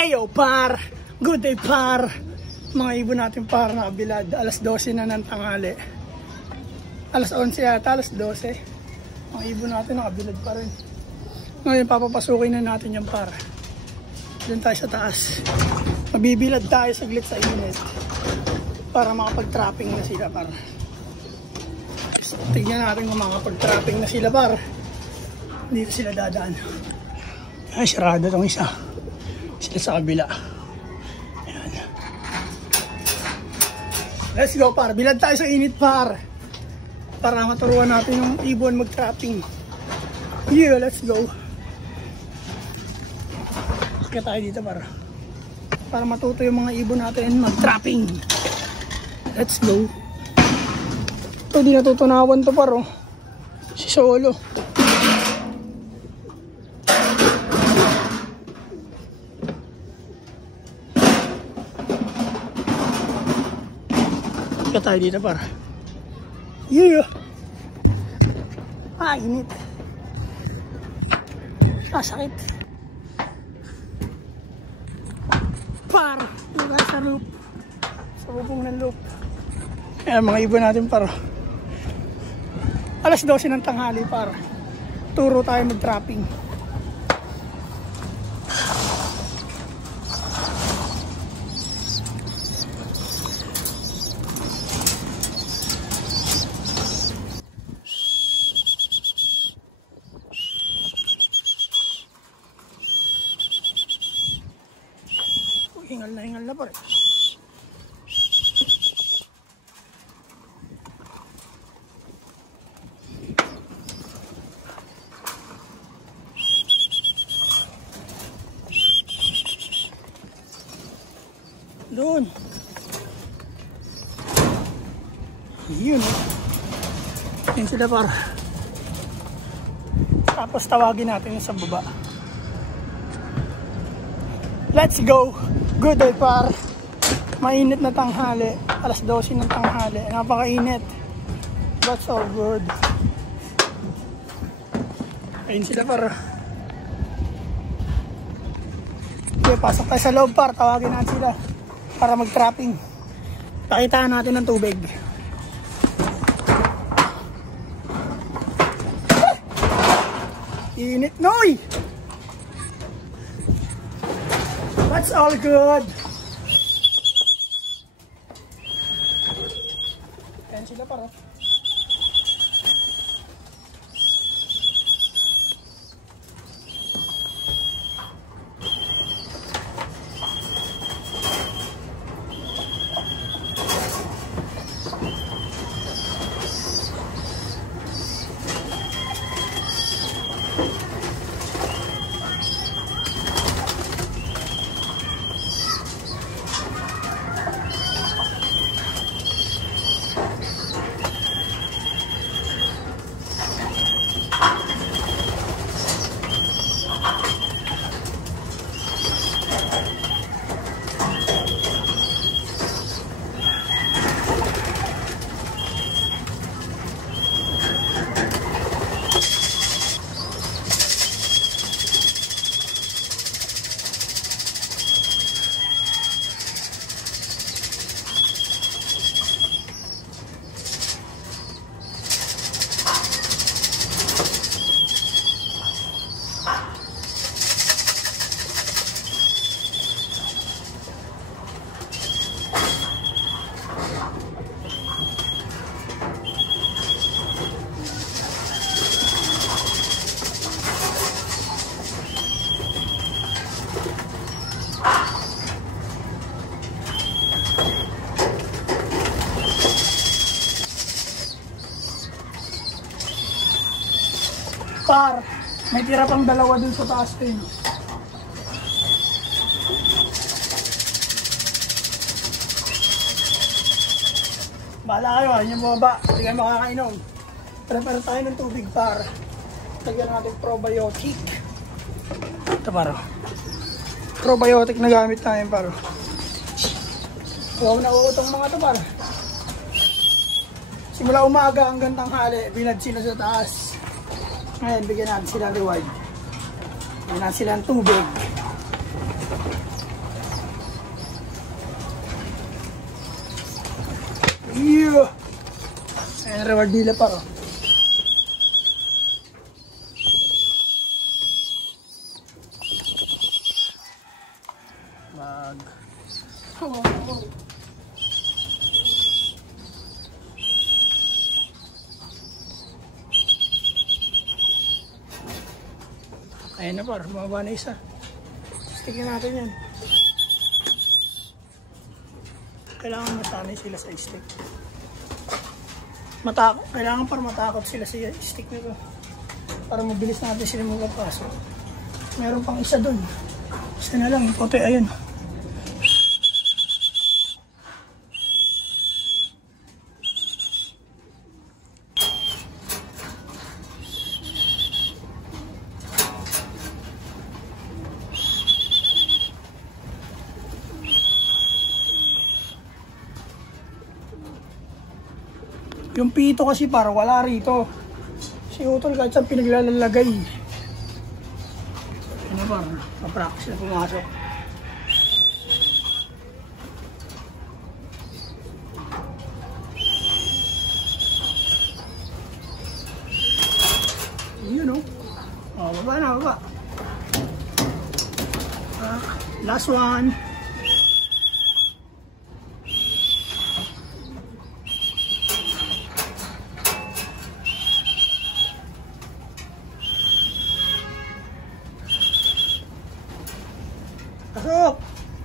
Eyo par, good day par. Mga ibon natin par na kabilad. Alas 12 na ng tanghali. Alas 11 yata, alas 12. Mga ibon natin nakabilad pa rin. Ngayon papapasukin na natin yung par. Doon tayo sa taas. Mabibilad tayo saglit sa init para makapag-trapping na sila par. Tignan natin kung makapag-trapping na sila par. Dito sila dadaan. Ay, sarado itong isa. Sila sa kabila. Ayan. Let's go par. Bilad tayo sa init par. Para maturuan natin yung ibon mag-trapping. Yeah, let's go. Kaya tayo dito para matuto yung mga ibon natin mag-trapping. Let's go. Ito, di natutunawan to par, oh. Si Solo. Kaya tayo dito par. Yeah. Ah, init. Ah, sakit. Par. Diba sa loop. Sa bubong ng loop. Ayan mga ibon natin par. Alas 12 ng tanghali par. Turo tayo mag-trapping. Hingal na pare. Doon. Yun. Yun sila para. Tapos tawagin natin yung sa baba. Let's go. Good day par. Mainit na tanghali. Alas 12 ng tanghali. Napakainit. That's all good. Ayun sila par. Okay, pasok tayo sa loob par. Tawagin natin sila para mag-trapping. Pakitaan natin ng tubig. Init noy. That's all good. Ayan sila para. Par, may tira pang dalawa dun sa taas din. Bahala kayo, yun yung bumaba. Hindi kayo makakainom. Prepare tayo ng tubig par. Lagyan natin probiotic. Ito paro. Probiotic na gamit namin paro. Huwag na uutong mga ito paro. Simula umaga hanggang tanghali, binad sila sa taas. Ngayon, bigyan natin sila reward. Bigyan natin sila ng tubig. reward nila par. Oh. Bag. Oh. Ayan na par, bumaba na isa. Stigin natin yan. Kailangan masanay sila sa stick. Kailangan para matakot sila sa stick nito. Para mabilis natin sila magpapasok. Meron pang isa dun. Isa na lang, puti, ayun. Yung pito kasi parang wala rito. Si Utol kahit saan pinaglalagay. Ano ba? Pa-practice na pumasok. Yun o. Oh, baba na, baba. Last one.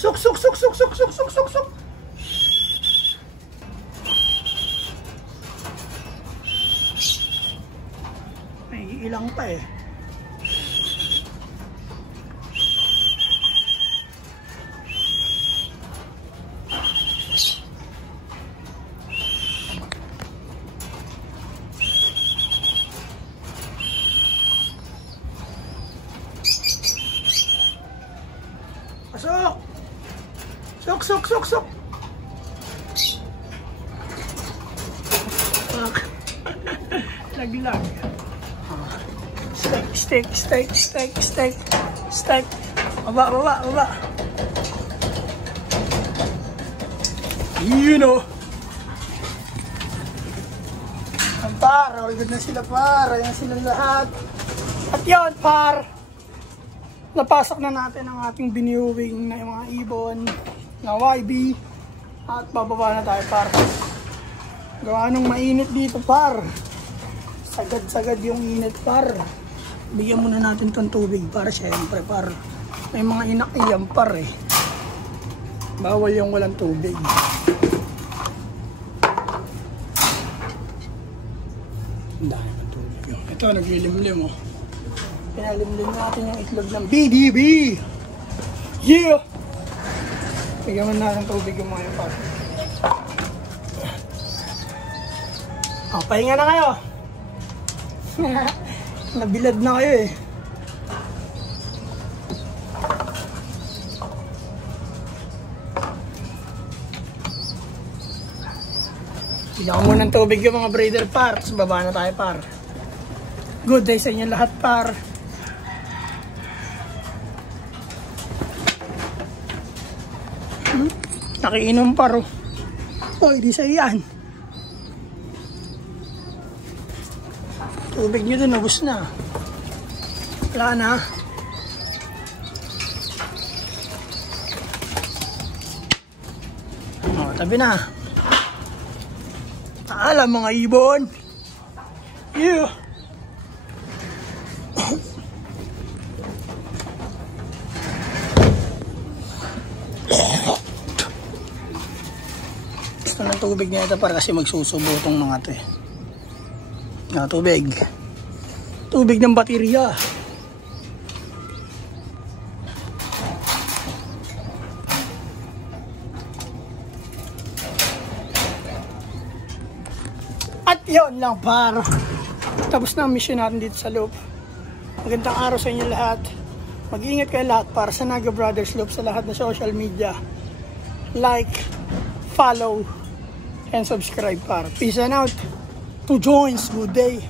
Pasok! Sok! May ilang pa eh. Pasok! Sok! Laglag. Steak. Baba. You know. Ang par, all good na sila par. Ayan silang lahat. At yun par. Napasok na natin ang ating binewing na yung mga ibon na YB at bababa na tayo par. Gawa nung mainit dito par. Sagad yung init par. Bigyan muna natin tong tubig par, syempre par. May mga inakiyam par eh. Bawal yung walang tubig. Ang dami ng tubig. Ito naglilimlim oh. Pinalimlim natin yung itlog ng BDB. Yeah! Bigyan mo na ng tubig yung mga yung par. Oh, pahinga na kayo. Nabilad na kayo eh. Bigyan ko muna ng tubig yung mga breeder par. Tapos baba na tayo par. Good day sa inyo lahat par. Nakiinom par oh. Oy, di sa iyan. Tubig nyo dun, ubos na. Wala na. O, tabi na. Paalam mga ibon. Yeah. Gusto ng tubig na ito para kasi magsusubo itong mga ito eh. Tubig ng baterya. At yun lang par. Tapos na ang mission natin dito sa loop. Magandang araw sa inyo lahat. Mag-iingat kayo lahat para sa Naga Brothers Loop sa lahat na social media. Like, follow, and subscribe par. Peace and out. To joins, good day.